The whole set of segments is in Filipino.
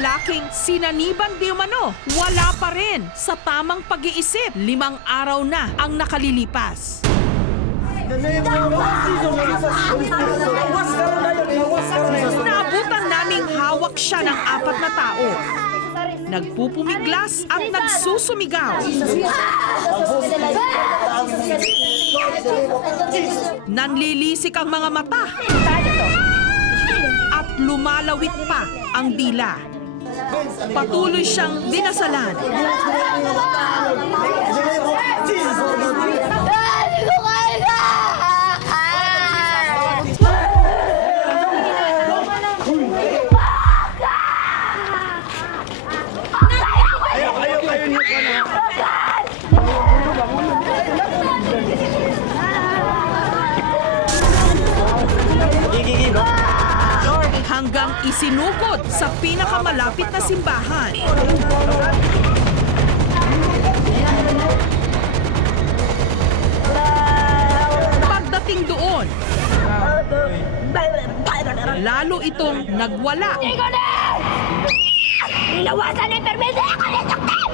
lalaking sinaniban di umano, wala pa rin sa tamang pag-iisip. Limang araw na ang nakalilipas. Naabutan naming hawak siya ng apat na tao. Nagpupumiglas at nagsusumigaw. Nanlilisik ang mga mata. At lumalawit pa ang dila. Patuloy siyang dinasalan. Kaya! hanggang isinukot sa pinakamalapit na simbahan. Pagdating doon, lalo itong nagwala. Hindi ko na! Nilawasan ng permesa ako ni Doktor!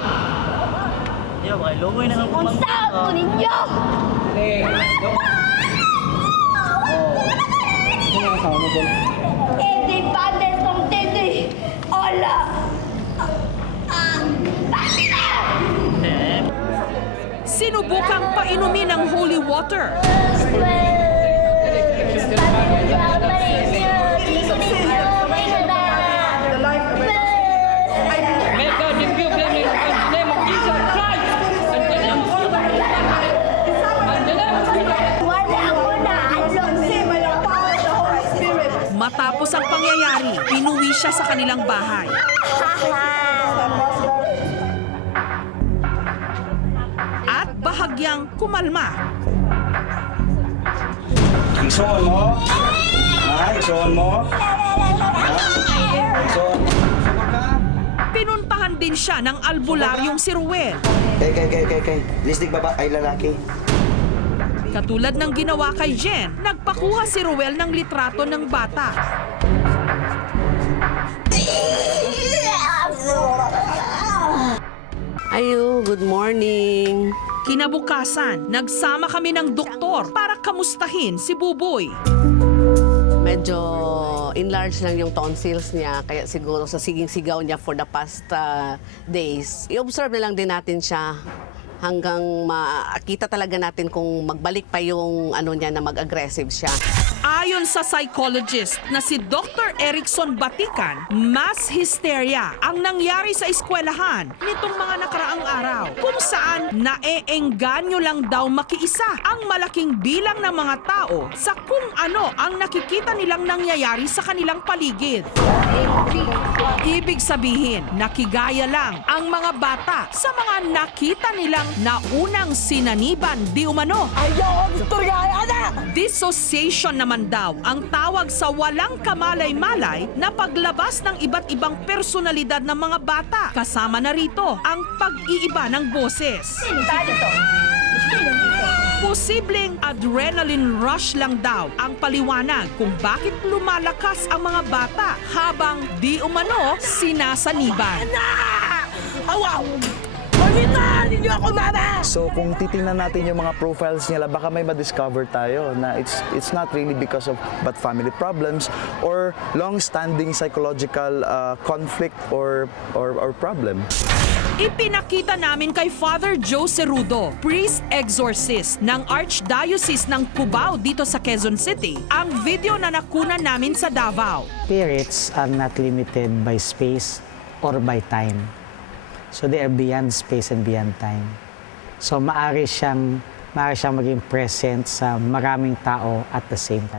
Yo, kay lumoy na ng Kung saan po ninyo! Hindi pa ng tindi! Na? Sinubukang painumin ng holy water. Matapos ang pangyayari, inuwi siya sa kanilang bahay. At bahagyang kumalma. Isuon mo. Ha? Isuon mo. Ha? Isuon. Pinuntahan din siya ng albularyong si Ruel. Kay, kay, kay, kay, kay. Listig baba ay lalaki. Katulad ng ginawa kay Jen, nagpakuha si Ruel ng litrato ng bata. Ayo, good morning. Kinabukasan, nagsama kami ng doktor para kamustahin si Buboy. Medyo enlarged lang yung tonsils niya, kaya siguro sa siging sigaw niya for the past uh, days. I-observe na lang din natin siya hanggang makita talaga natin kung magbalik pa yung ano niya na mag-aggressive siya. Ayon sa psychologist na si Dr. Erickson Batikan, mass hysteria ang nangyari sa eskwelahan nitong mga nakaraang araw kung saan naeengganyo lang daw makiisa ang malaking bilang ng mga tao sa kung ano ang nakikita nilang nangyayari sa kanilang paligid. Ibig sabihin, nakigaya lang ang mga bata sa mga nakita nilang naunang sinaniban di umano. Dissociation naman daw ang tawag sa walang kamalay-malay na paglabas ng iba't ibang personalidad ng mga bata. Kasama na rito ang pag-iiba ng boses. Posibleng adrenaline rush lang daw ang paliwanag kung bakit lumalakas ang mga bata habang di umano sinasaniban. So kung titingnan natin yung mga profiles nila, baka may ma-discover tayo na it's it's not really because of but family problems or long-standing psychological uh, conflict or, or or problem. Ipinakita namin kay Father Joe Cerudo, priest exorcist ng Archdiocese ng Cubao dito sa Quezon City, ang video na nakunan namin sa Davao. spirits are not limited by space or by time. So they are beyond space and beyond time. So maari siyang, maari siyang maging present sa maraming tao at the same time.